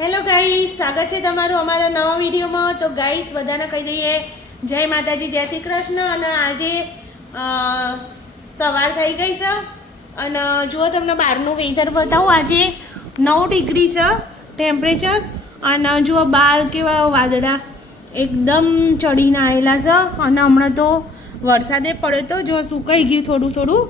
Hello guys, સ્વાગત છે તમારું અમારા નવા વિડીયોમાં। તો ગાઈસ બધાને કહી દઈએ જય માતાજી, જય શ્રી કૃષ્ણ। અને આજે સવાર થઈ ગઈ છે અને જુઓ તમને બહારનું વેધર બતાવું। આજે 9 ડિગ્રી છે ટેમ્પરેચર અને જુઓ બહાર કેવા વાદળા એકદમ ચડીને આવેલા છે અને હમણાં તો વરસાદે પડ્યો તો જો સુકાઈ ગયું થોડું થોડું।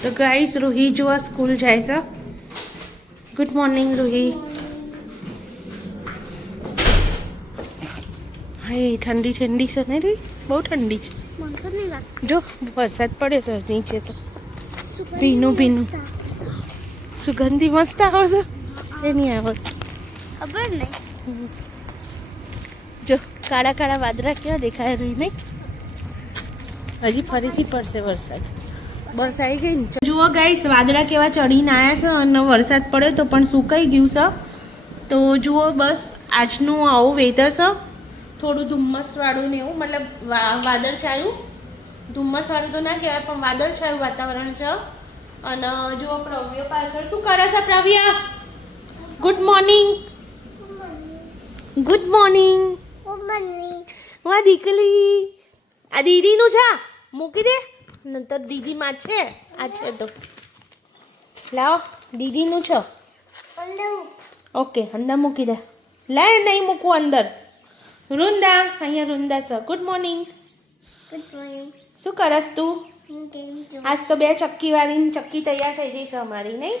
तो गाइस रूही जो स्कूल जाए सा। Good morning Ruhi. हाय ठंडी ठंडी से नहीं रही, बहुत ठंडी है। जो बरसात पड़े तो नीचे तो भीनू भीनू सुगंधी मस्त आवाज से नहीं आवाज खबर नहीं। जो काला काला वादरा क्या देखा है रूही नहीं, हजी फरीथी पड़से वरसाद। बस आई गई ने जुओ गाइस वादळा केवा चढ़ीने आया छे अने वरसाद पड़े तो पण सुकाई गयुं छे। तो जुओ बस आजनुं आवुं वेधर छे, थोड़ुं धुम्मसवाळुं ने एवुं, मतलब वादळछायुं धुम्मसवाळुं तो ना कहेवाय पण वादळछायुं वातावरण छे। अने जुओ प्रव्य पाछळ शुं करे छे प्रव्य? गुड मॉर्निंग गुड मॉर्निंग वा दीकली आ दीदीनुं छे मूकी दे नंतर दीदी मां छे आ छे तो लाओ दीदीनुं छे ओके अंदर मूकी दे लाय नहीं मूकू अंदर। रुंदा अहींया रुंदा छे। गुड मॉर्निंग शुं करस तू? आज तो 2 चक्की वाली चक्की तैयार थई जई छे अमारी नहीं।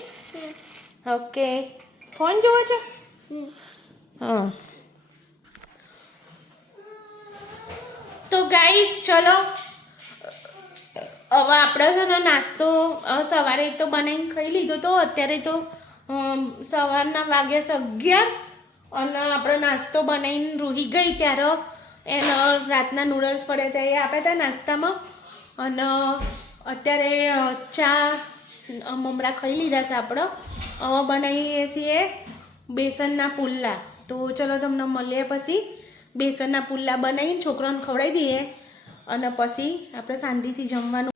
ओके फोन जोवे छे? हाँ तो गाइस चलो હવે આપણે છે ને નાસ્તો સવારે તો બનાવીને ખાઈ લીધો તો અત્યારે તો સવારના વાગ્યા 11 અને આપણે નાસ્તો બનાવીને રૂહી ગઈ ત્યારે એને રાતના નૂડલ્સ પડ્યા હતા એ આપ્યા હતા નાસ્તામાં અને અત્યારે ચા મમરા ખાઈ લીધા છે આપણે। હવે બનાવીએ છીએ બેસનના પુલ્લા। તો ચલો તમને મળીએ પછી બેસનના પુલ્લા બનાવીને છોકરાઓને ખવડાવી દઈએ અને પછી આપણે શાંતિથી જમવાનું।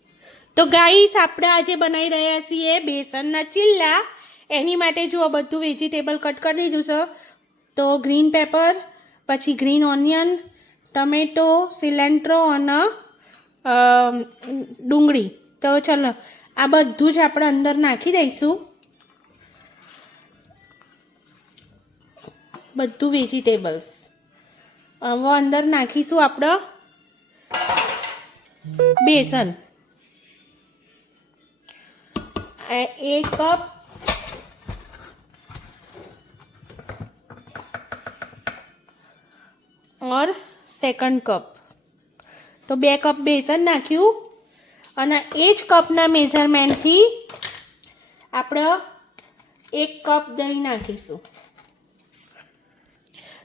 तो गाइस આપણે આજે બનાવી રહ્યા છીએ બેસનના ચીલ્લા। એની માટે જો બધું વેજીટેબલ કટ કરી દીધું છે। તો ગ્રીન પેપર, પછી ગ્રીન ઓનિયન, ટમેટો, સિલેન્ટ્રો અને ડુંગળી। તો ચલો આ બધું જ આપણે અંદર નાખી દઈશું, બધું વેજીટેબલ્સ હવે અંદર નાખીશું આપણે બેસન। 1 कप और 2 कप तो 2 कप बेसन नाख्યું અને એ જ કપના મેઝરમેન્ટથી આપણે 1 કપ દહીં નાખીશું।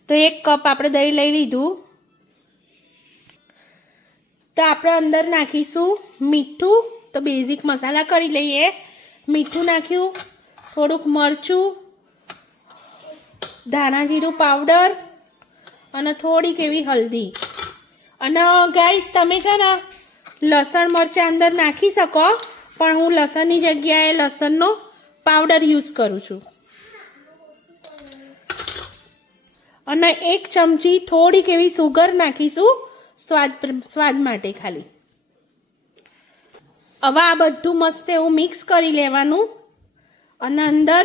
તો 1 કપ આપણે દહીં લઈ લીધું। તો આપણે અંદર નાખીશું મીઠું। તો બેઝિક મસાલા કરી લઈએ। મીઠું નાખ્યું, થોડુંક મરચું, ધાણા જીરું પાવડર અને થોડીક એવી હલ્દી। અને ગાઈસ તમે છે ને લસણ મરચાં અંદર નાખી શકો પણ હું લસણની જગ્યાએ લસણનો પાવડર યુઝ કરું છું। અને 1 ચમચી થોડીક એવી સુગર નાખીશું સ્વાદ માટે ખાલી। હવે આ બધું મસ્ત એવું મિક્સ કરી લેવાનું અને અંદર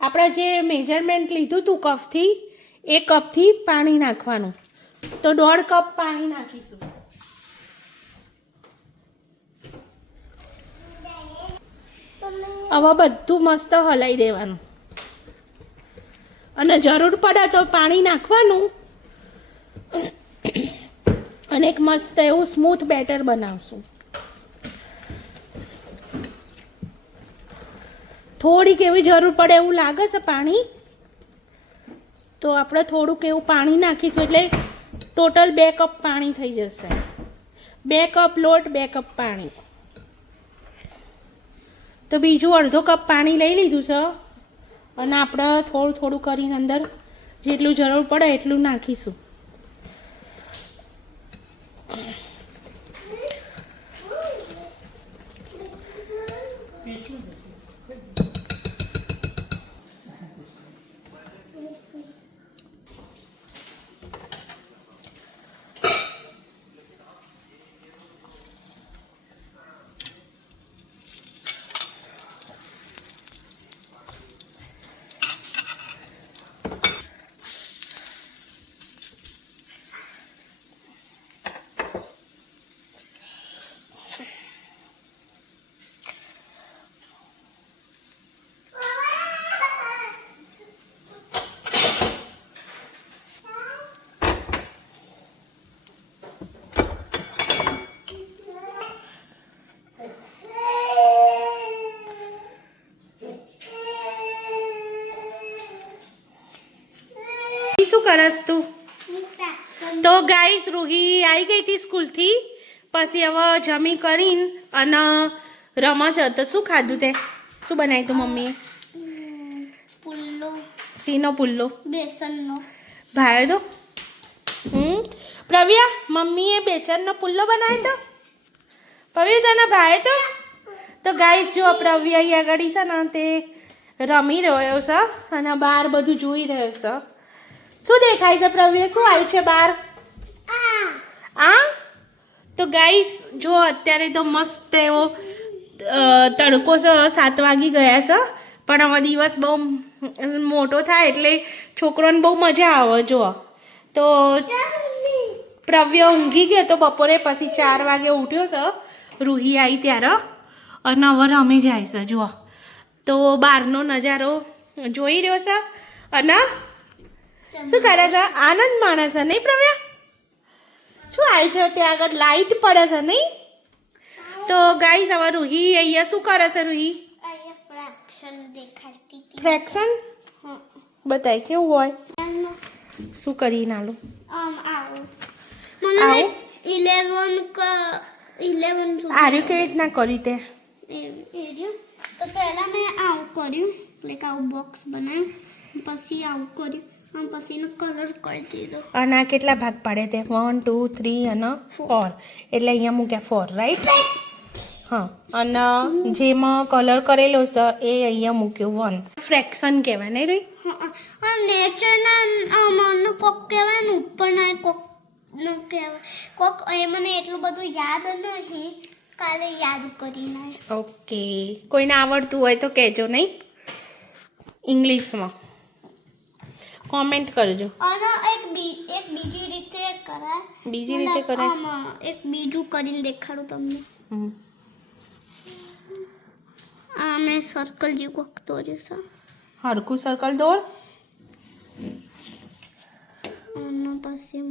આપણે જે મેજરમેન્ટ લીધું હતું કપથી એ કપથી પાણી નાખવાનું। તો 1.5 કપ પાણી નાખીશું। હવે બધું મસ્ત હલાવી દેવાનું અને જરૂર પડે તો પાણી નાખવાનું અને એક મસ્ત એવું સ્મૂથ બેટર બનાવશું। થોડીક એવી જરૂર પડે એવું લાગે છે પાણી તો આપણે થોડુંક એવું પાણી નાખીશું એટલે ટોટલ 2 કપ પાણી થઈ જશે। 2 કપ લોટ 2 કપ પાણી। તો બીજું અડધો કપ પાણી લઈ લીધું છે અને આપણે થોડું થોડું કરીને અંદર જેટલું જરૂર પડે એટલું નાખીશું। કરસ તું? તો ગાઈસ રૂહી આવી ગઈ હતી સ્કૂલથી, પછી હવે જમી કરીને અને રમસ. તો શું ખાધું તે? શું બનાવ્યું તું મમ્મીએ? પુલ્લો. શીનો પુલ્લો? બેસનનો. ભાવે તો? પ્રવ્યા, મમ્મીએ બેસનનો પુલ્લો બનાવ્યો તો? પ્રવ્યા તને ભાવે તો? તો ગાઈસ જો પ્રવ્યા અહીં આગળ છે ને તે રમી રહ્યો છે અને બહાર બધું જોઈ રહ્યો છે. શું દેખાય છે પ્રવ્યા? શું આવ્યું છે બહાર? આ તો ગાઈસ જો અત્યારે તો મસ્ત એવો તડકો છે, 7 વાગી ગયા છે, પણ હવે દિવસ બહુ મોટો થાય એટલે છોકરોને બહુ મજા આવે. જો તો પ્રવ્ય ઊંઘી ગયો તો બપોરે, પછી 4 વાગે ઉઠ્યો છે રૂહી આવી ત્યારે, અને હવે રમી જાય છે. જુઓ તો બહારનો નજારો જોઈ રહ્યો છે અને શું કરે છે? આનંદ માણે છે નહીં પ્રવ્યા? શું આવે છે ત્યાં આગળ? લાઈટ પડે છે નહીં? તો ગાઈસ હવે રૂહી અહીંયા શું કરે છે? રૂહી ફ્રેક્શન બતાય કેવું હોય, શું કરી નાલું? આવું આર્યું કેવી રીતના કર્યું તે? તો પહેલા મેં આવું કર્યું, લાઈક આવું બોક્સ બનાવ્યું, પછી આવું કર્યું, પછી એનો કલર કરી દીધો. અને આ કેટલા ભાગ પાડે તે? 1 2 3 અને 4, એટલે અહીંયા મૂક્યા 4, રાઈટ? હા, અને જેમાં કલર કરેલો છે એ અહીંયા મૂક્યો 1. ફ્રેક્શન કહેવાય નહીં રહી? નેચરના મનનું કોક કહેવાય ને, ઉપરના કોકનું કહેવાય કોક. એ મને એટલું બધું યાદ નહીં, કાલે યાદ કરીને. ઓકે, કોઈને આવડતું હોય તો કહેજો નહીં, ઇંગ્લિશમાં કોમેન્ટ કરજો. અને એક બીજી રીતે કરાય. બીજી રીતે કરાય? એક બીજું કરીને દેખાડું તમને. આ મેં સર્કલ જેવું કોક દોર્યું છે. હરખું સર્કલ દોર. અને પછી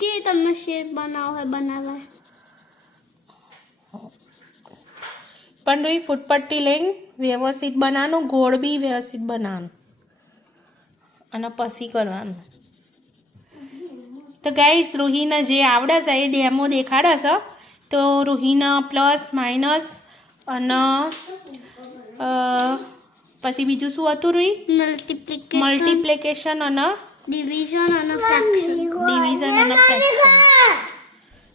જે તમને શેપ બનાવો હોય બનાવાય. પણ રોઈ ફૂટપટ્ટી લઈને વ્યવસ્થિત બનાવવાનું, ગોળ બી વ્યવસ્થિત બનાવવાનું અને પછી કરવાનું. તો ગાઈસ રૂહીને જે આવડે છે એ ડેમો દેખાડે છે. તો રૂહીના પ્લસ માઇનસ અને પછી બીજું શું હતું રૂહી? મલ્ટીપ્લિકેશન અને ડિવિઝન અને ફ્રેક્શન.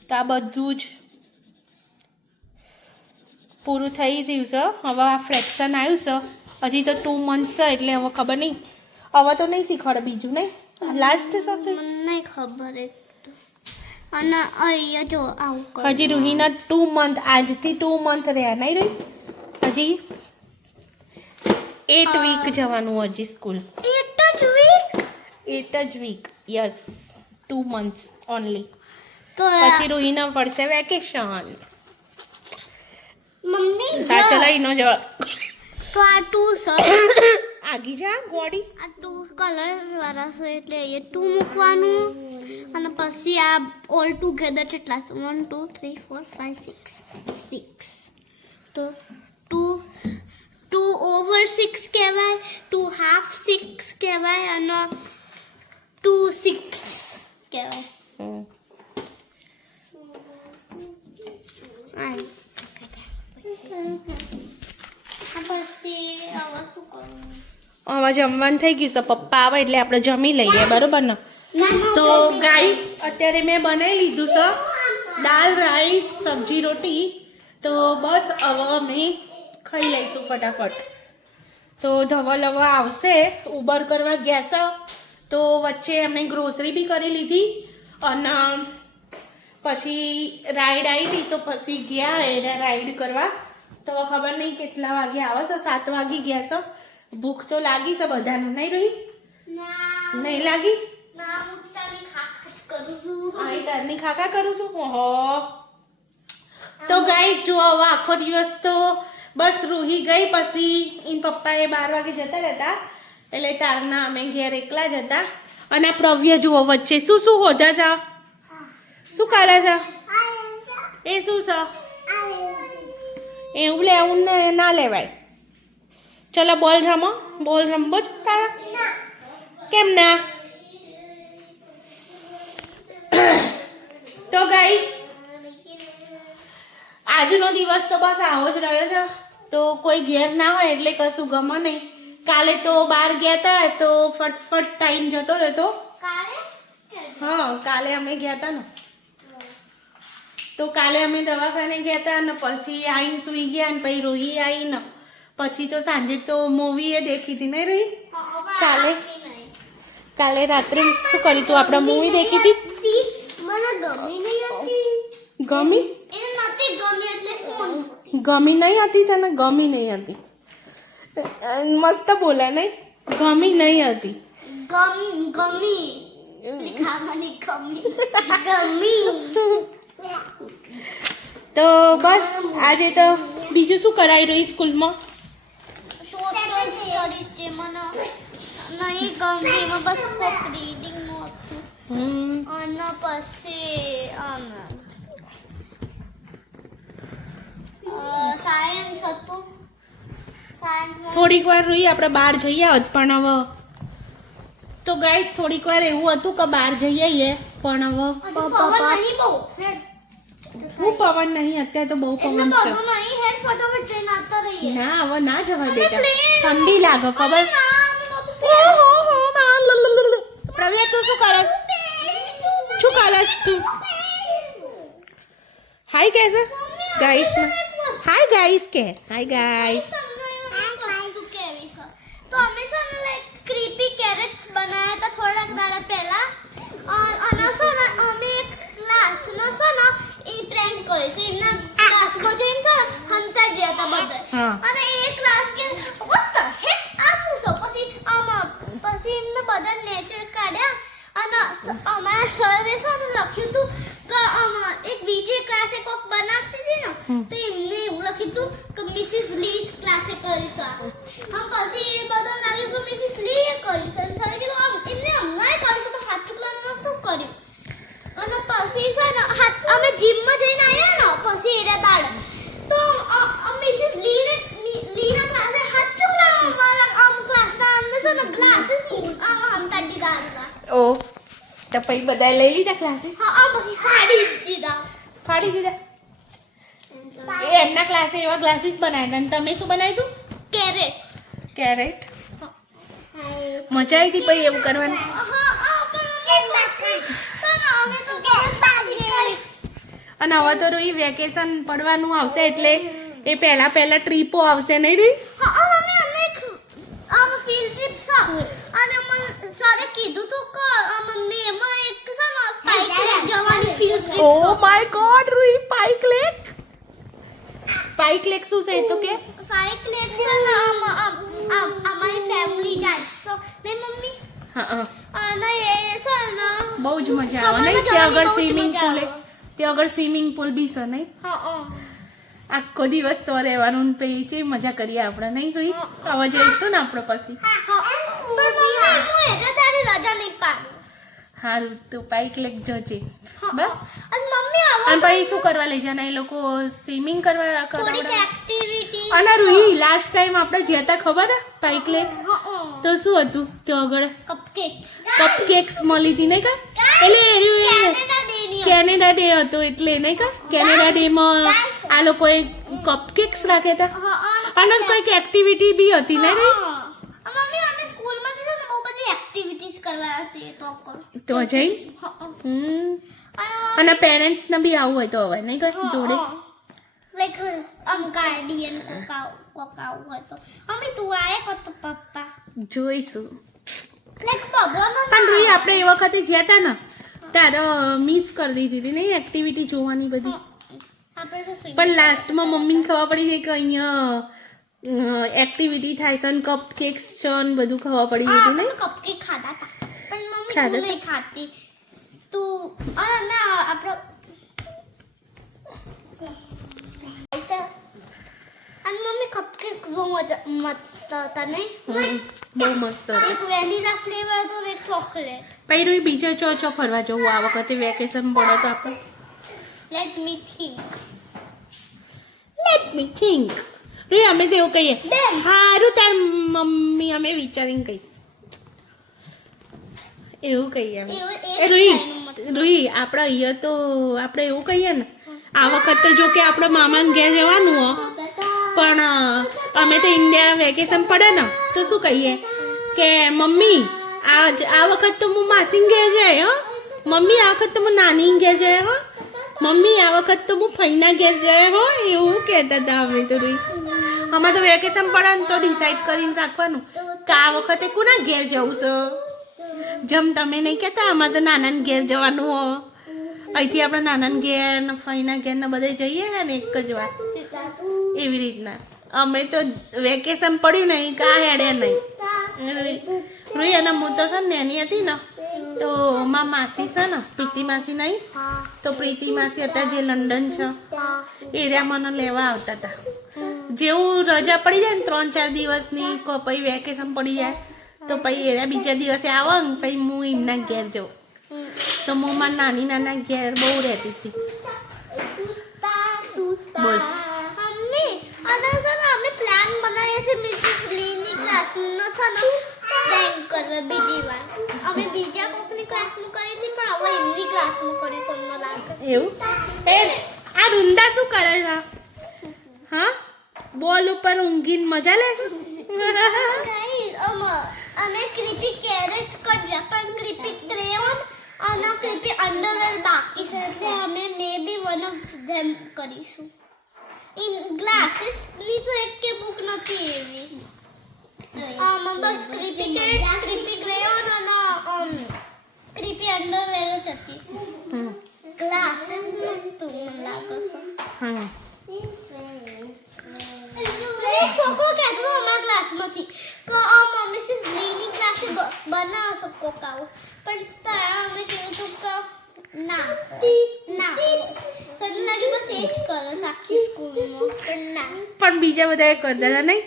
તો આ બધું જ પૂરું થઈ રહ્યું છે. હવે આ ફ્રેક્શન આવ્યું છે, હજી તો 2 મંથ છે એટલે હવે ખબર નહીં, હવે તો નહીં શીખવાડે બીજું નહીં. લાસ્ટ સાથે મને નહીં ખબર એક તો. અને અહીંયા જો આવું હજી રૂહીના 2 મંથ, આજથી 2 મંથ રહ્યા નહીં રહી, હજી 8 વીક જવાનું હજી સ્કૂલ. 8 જ વીક, યસ, 2 મંથ્સ ઓનલી. તો પછી રૂહીના પડશે વેકેશન. મમ્મી ચલો એનો જવાબ. તો આ 2 છે. આગી જા ગોડી. આ 2 કલર વાળા છે એટલે એ 2 મૂકવાનું, અને પછી આ ઓલ ટુગેધર કેટલા છે? 1 2 3 4 5 6. તો 2 over 6 કહેવાય, 2 half 6 કહેવાય, અને 2 6 કહેવાય. પછી હવે શું કરવું? હવે જમવાનું થઈ ગયું છે, પપ્પા આવે એટલે આપણે જમી લઈએ, બરોબર ને? તો ગાઈસ અત્યારે મેં બનાવી લીધું છે દાલ, રાઈસ, સબ્જી, રોટી. તો બસ હવે અમે ખાઈ લઈશું ફટાફટ. તો ધવલ હવે આવશે, ઉબર કરવા ગયા છે, તો વચ્ચે એમણે ગ્રોસરી બી કરી લીધી અને પછી રાઈડ આવી હતી, તો પછી ગયા એને રાઈડ કરવા. તો ખબર નહીં કેટલા વાગે આવે છે, 7 વાગી ગયા છે. ભૂખ તો લાગી છે બધાને, નહીં રહી? નહીં લાગી? તારની ખાખા કરું છું. ઓહો. તો ગાઈસ જો હવે આખો દિવસ તો બસ રૂહી ગઈ, પછી એન પપ્પાએ 12 વાગે જતા રહેતા એટલે તારના અમે ઘેર એકલા જ હતા. અને આ પ્રવ્ય જુઓ વચ્ચે શું શું હોધે છે, શું કરે છે? એ શું છે? એવું લેવું ને ના લેવાય. ચલો બોલ રમો. બોલ રમવો છે તારા? કેમ ના? તો ગાઈસ આજનો દિવસ તો બસ આવો જ રહ્યો છે. તો કોઈ ઘેર ના હોય એટલે કશું ગમે નહીં. કાલે તો બહાર ગયા હતા તો ફટફટ ટાઈમ જતો રહેતો. હા કાલે અમે ગયા હતા ને, તો કાલે અમે દવાખાને ગયા હતા ને પછી આવીને સૂઈ ગયા ને પછી રોહી આવીને પછી તો સાંજે તો મૂવી એ દેખી હતી નહીં રહી? કાલે રાત્રે શું કર્યું તું? આપણે મૂવી દેખી હતી. ગમી ગમી નહીં હતી તને? ગમી નહીં હતી. મસ્ત બોલા નહીં? ગમી નહીં હતી. તો બસ આજે તો બીજું શું કરાવી રહી સ્કૂલમાં? થોડીક વાર રહી આપણે બહાર જઈ આવત પણ હવે તો ગાઈસ થોડીક વાર એવું હતું કે બહાર જઈ આવીએ પણ હવે હું પવન નહીં, અત્યારે તો બહુ પવન છે. ના હવે ના જવાય બેટા, ઠંડી લાગે ખબર. પ્રવ્યા તું શું કરસ? શું કરસ તું? હાય કે છે ગાઈસ? હાય ગાઈસ કે? Hi guys. તો અમે છે ને લાઈક ક્રીપી કેરેટ્સ બનાવ્યા હતા થોડાક દાડા પહેલા અને છે ને અમે એક ક્લાસનો છે ને એ પ્રેન્ક કર્યો છે. એમના ક્લાસમાં જઈને છે ને હંતા ગયા હતા બધા અને એ ક્લાસ કે વોટ ધ હેક આ શું છે? પછી એમને બધા નેચર કાઢ્યા અને અમારા સરે છે ને લખ્યું હતું કે એક બીજી ક્લાસે કોક બનાવતી હતી ને તો એમને એવું લખ્યું હતું કે મિસિસ લીઝ ક્લાસે કરી છે. પછી એ બધા લાગ્યું કે મિસિસ લીએ કરી છે. સરે કીધું એમને હમણાં કરી છે પણ હાથ ચુકલાનું નહોતું કર્યું. અને પછી છે ને અમે જીમમાં જઈને આવ્યા ને પછી એના દાડે તો મિસિસ લીના ક્લાસે હાથ ચુકલાનું અમારા ક્લાસના અંદર છે ને ગ્લાસીસ હમતા દીધા હતા. ઓ તો પછી બધા લઈ લીધા ક્લાસીસ? પછી ફાડી દીધા. એ એમના ક્લાસે એવા ક્લાસીસ બનાવ્યા અને તમે શું બનાવ્યું? કેરેટ. મજા આવી હતી પછી એવું કરવાની? અને હવે તો રોઈ વેકેશન પડવાનું આવશે એટલે એ પહેલા ટ્રીપો આવશે નહીં રહી? ફિલ્ડ ટ્રીપ છે અને મને સરે કીધું તું કે મેમાં એક છે ને પાઇક લેક જવાની field trip. Oh my god Rui, Pike lake શું છે તો કે? પાઇક લેક છે ને અમારી ફેમિલી જાય તો ને મમ્મી અને એ છે ને બહુ જ મજા આવે નહીં? ત્યાં આગળ સ્વિમિંગ પુલ બી છે નહીં? આખો દિવસ તો રહેવાનું ને પછી છે મજા કરીએ આપણે નહીં રોઈ? હવે જઈશું ને આપણે પછી. સારું તું પાઇક લેક જજે બસ. અને પછી શું કરવા લઈ જવાના એ લોકો? સ્વિમિંગ કરવા? અને રૂહી લાસ્ટ ટાઈમ આપણે જ્યાં હતા ખબર હે પાઇક લેક તો શું હતું ત્યાં આગળ? કપકેક્સ મળી હતી નહીં કા? એટલે કેનેડા ડે હતો એટલે નહીં કા? કેનેડા ડે માં આ લોકોએ કપકેક્સ રાખ્યા હતા અને કંઈક એક્ટિવિટી બી હતી ને રહી? તો જઈ અને પેરેન્ટ્સ ને બી આવું હોય તો હવે નહીં કા જોડે? લાઈક ગાર્ડિયન કોક આવું હોય તો અમે તું આયે કો તો પપ્પા જોઈશું. લાઈક બધાનો પણ રહી આપણે એ વખતે જ્યાં હતા ને તારે મિસ કરી દીધી હતી નહીં એક્ટિવિટી જોવાની બધી? પણ લાસ્ટમાં મમ્મીને ખબર પડી ગઈ કે અહીંયા એક્ટિવિટી થાય છે ને કપ કેક્સ છે ને બધું ખબર પડી ગઈ હતી નહીં? કપકેક ખાધા હતા પણ મમ્મી તું નહીં ખાતી. તું ના આપણો અને મમ્મી કપકેક બહુ મસ્ત હતા નહીં? બહુ મસ્ત હતા. એક વેનીલા ફ્લેવર હતો ને એક ચોકલેટ. પછી રોઈ બીજા ચો ફરવા જવું આ વખતે વેકેશન પડે તો આપણે? Let me think. Let me think. Ruhi અમે તો એવું કહીએ હારું તાર મમ્મી અમે વિચારીને કહીશું એવું કહીએ અમે. એ રૂહી આપણે અહીંયા તો આપણે એવું કહીએ ને આ વખતે જો કે આપણે મામાને ઘેર જવાનું હો પણ અમે તો ઇન્ડિયા વેકેશન પડે ને તો શું કહીએ કે મમ્મી આ વખત તો હું માસીને ઘેર જાય હો મમ્મી આ વખત તો હું નાની ઘેર જાય હો મમ્મી આ વખત તો હું ફઈના ઘેર જાય હો એવું કહેતા હતા અમે તો રૂહી અમારે તો વેકેશન પડે ને તો ડિસાઈડ કરીને રાખવાનું કે આ વખતે કોના ઘેર જવું છે જેમ તમે નહીં કહેતા અમારે તો નાનાને ઘેર જવાનું હો અહીંથી આપણે નાનાને ઘેર ને ફઈના ઘેર ને બધે જઈએ ને એક જ વાર એવી રીતના અમે તો વેકેશન પડ્યું નહીં કા હેડે નહીં રૂહી અને હું તો છે ને નાની હતી ને તો મારા માસી છે ને પ્રીતિ માસી નહીં તો પ્રીતિ માસી અત્યારે જે લંડન છે એરિયા મને લેવા આવતા હતા જેવું રજા પડી જાય ને 3-4 દિવસની પછી વેકેશન પડી જાય તો પછી એરિયા બીજા દિવસે આવે ને પછી હું એમના ઘેર જાઉં તો હું મારા નાના ઘેર બહુ રહેતી હતી બોલ મમ્મી અને છે ને અમે પ્લાન બનાવીએ છીએ મિસિસ લીની ક્લાસનો છે ને પ્રેન્ક કરવા બીજી વાર અમે બીજા કોકની ક્લાસમાં કરી હતી પણ હવે એમની ક્લાસમાં કરીશું અમને લાગે એવું એ આ રૂંદા શું કરે છે હા બોલ ઉપર ઊંઘીને મજા લે છે અમે ક્રીપી કેરેટ્સ કર્યા પણ ક્રીપી ક્રેયોન અને ક્રીપી અંડરવેર બાકી છે એટલે અમે મે બી વન ઓફ ધેમ કરીશું ઇન ગ્લાસીસ ની તો એક કે બુક નથી એવી બસ ક્રીપી કેરેટ ક્રીપી ક્રેયોન અને ક્રીપી અંડરવેર જ હતી ગ્લાસીસ નતું મને લાગે છે હા એક છોકરો કહેતો હતો અમારા ક્લાસમાંથી કે આ મિસિસ લીની ક્લાસે બનાવ શકો કાવ પણ તારા અમે કીધું કે ના સડન લાગી બસ એ જ કરો આખી સ્કૂલમાં પણ ના પણ બીજા બધા એ કરતા હતા નહીં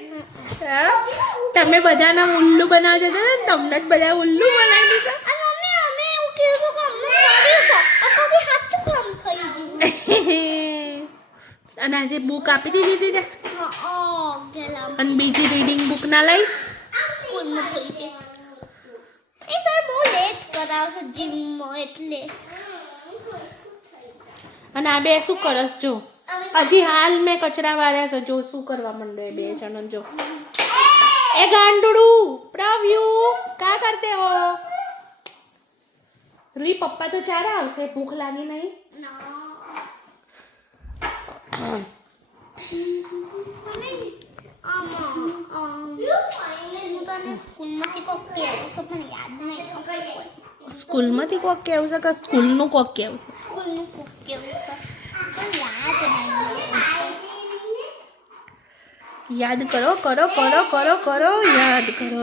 તમે બધાના ઉલ્લુ બનાવતા હતા ને તમને જ બધા ઉલ્લુ બનાવી દીધા અને મમ્મી અમે એવું કીધું કે અમને કરીશું પછી હાથું કામ થઈ ગયું અને આજે બુક આપી દીધી હતી ગેલા અને બીજી રીડિંગ બુક ના લઈ સ્કૂલમાં થઈ છે એ સર બહુ લેટ કરાવશે જીમમાં એટલે અને આ બે શું કરસ જો હજી હાલ મેં કચરા વાળ્યા છે જો શું કરવા માંડો એ બે જણ જો એ ગાંડુડું પ્રવ્યુ કા કરતે હો રૂઈ પપ્પા તો ચારા આવશે ભૂખ લાગી નહીં સ્કૂલમાંથી કોક કેવું છે કે સ્કૂલનું કોક કેવું યાદ કરો યાદ કરો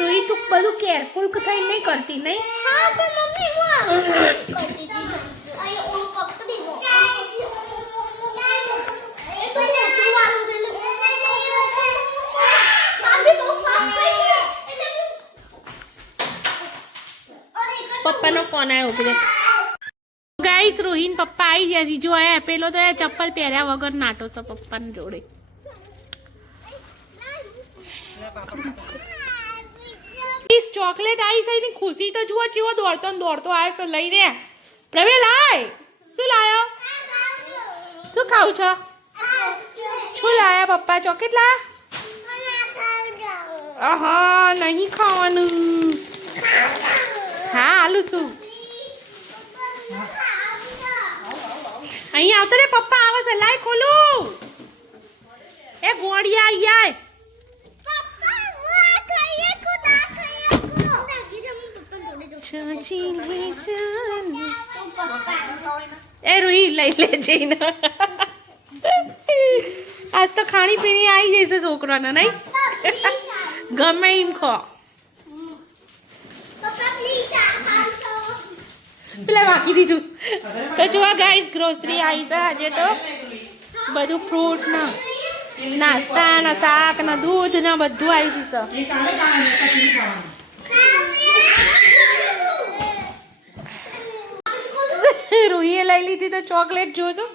રોહિત તું બધું કેરફુલ થઈ નહીં કરતી નહીં પપ્પાનો ફોન આવ્યો ઉભી ગાઈસ રોહિન પપ્પા આવી ગયા છે જો આ પેલો તો એ ચપ્પલ પહેર્યા વગર નાટો છે પપ્પાની જોડે ચોકલેટ આવી છે એની ખુશી તો જુઓ ચીવો દોડતો આવે તો લઈ રે પ્રવે લાય શું લાયો શું ખાવું છો શું લાયા પપ્પા ચોકલેટ લાયા આહા નહીં ખાવાનું હા આલુ છું અહીંયા આવતો રે પપ્પા આવે છે લાય ખોલું એ ગોળિયા આય એ રૂઈ લઈ લે જઈને આજ તો ખાણી પીણી આવી જશે છોકરાને નહીં ગમે એમ ખો પેલા વાંકી દીધું તો જો ગાઈસ ગ્રોસરી આવી છે આજે તો બધું ફ્રૂટ ને નાસ્તા ને શાક ને દૂધ ને બધું આવી જશે રૂહીએ લઈ લીધી તો ચોકલેટ જોજો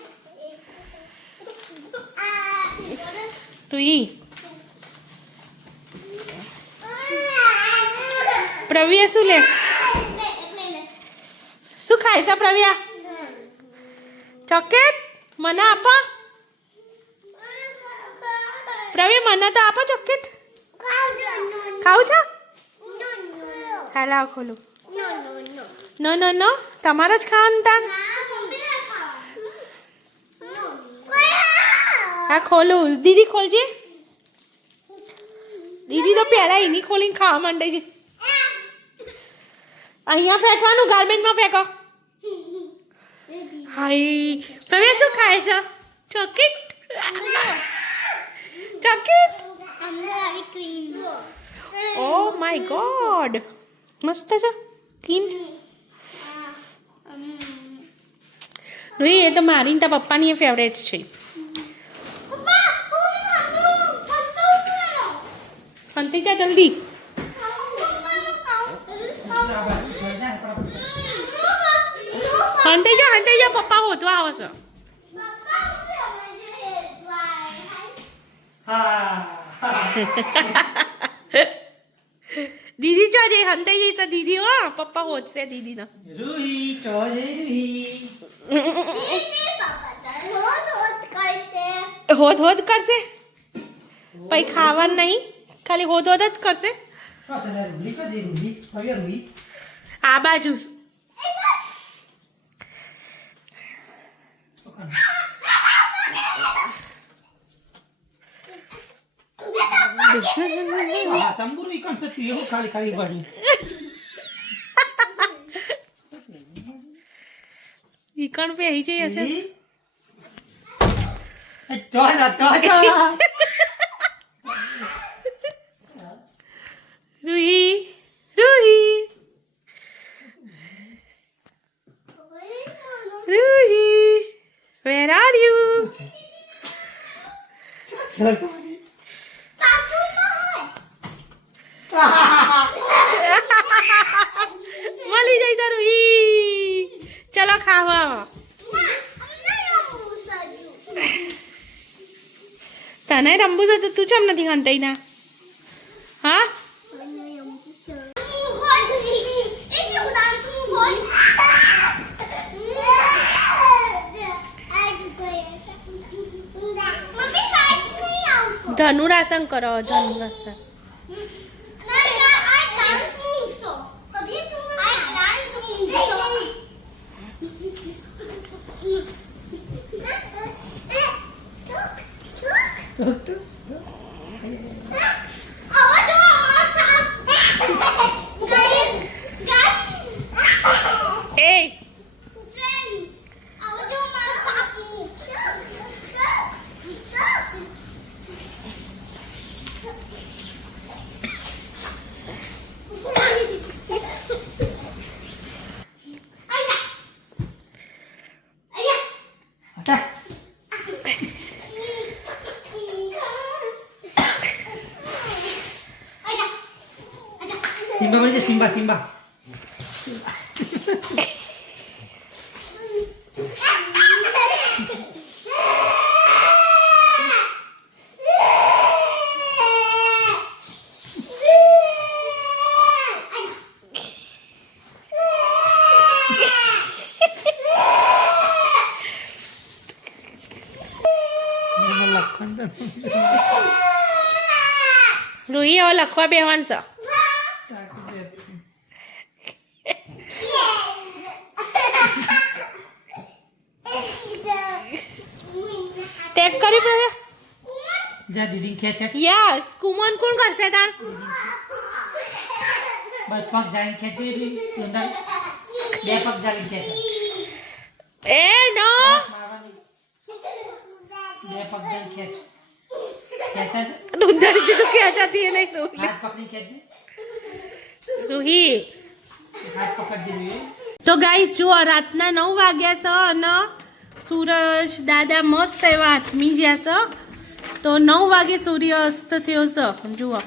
રૂહી પ્રવ્યા શું લે શું ખાય છે પ્રવ્યા ચોકલેટ મને આપો પ્રવ્યા મને તો આપો ચોકલેટ ખાવું છે હા લાવ ખોલું નો નો નો તમારે જ ખાવાનું તાન હા ખોલું દીદી ખોલજે દીદી તો પહેલા એની ખોલીને ખાવા માંડે છે અહીંયા ફેંકવાનું ગાર્બેજમાં ફેંકો હાય તમે શું ખાય છો chocolate chocolate O my God મસ્ત છે ક્લીન રૂહી એ તો મારી તારા પપ્પાની એ ફેવરેટ છે અંતે જા જલ્દી અંતે જા પપ્પા હોતવા આવે છે દીદી જો જે હંતાઈ જઈ તો દીદી હો પપ્પા હોતશે દીદી ના રૂહી ચોજે રૂહી હોત કરશે પછી ખાવાનું નહીં ખાલી હોત જ કરશે રૂહી ચોજે રૂહી હવે રૂહી આ બાજુ તંબુરુ ઈકણ છે તું એવું ખાલી ખાલી વાળી ઈકણ પે આવી જઈ હશે Ruhi Ruhi Ruhi where are you મળી જાય તો રૂહી ચલો ખાવા તને રમવું છે તો તું ચમ નથી ખાંતાઈ ના હા ધનુરાસન કરો ધનુરાસન સિમ્બા બોલી સિમ્બા સિમ્બા રૂહી હવે લખવા બેવાનું છે ટેક કરી પડે જા દીદી ખેંચે યસ કુમન કોણ કરશે તાર બસ પગ જાઈને ખેંચી અંદર બે પગ જાઈને ખેંચે એ નો મારવાની બે પગ જાઈને ખેંચ ખેંચા છે? ઊંધાડી દીધું ખેંચાતી એ નહીં રૂહી હાથ પકડી ખેંચી. રૂહી હાથ પકડી દીધું એ. તો ગાઈસ જુઓ રાતના 9 વાગ્યા છે અને સૂરજ દાદા મસ્ત એવા આથમી ગયા છે તો 9 વાગે સૂર્ય અસ્ત થયો છે જુઓ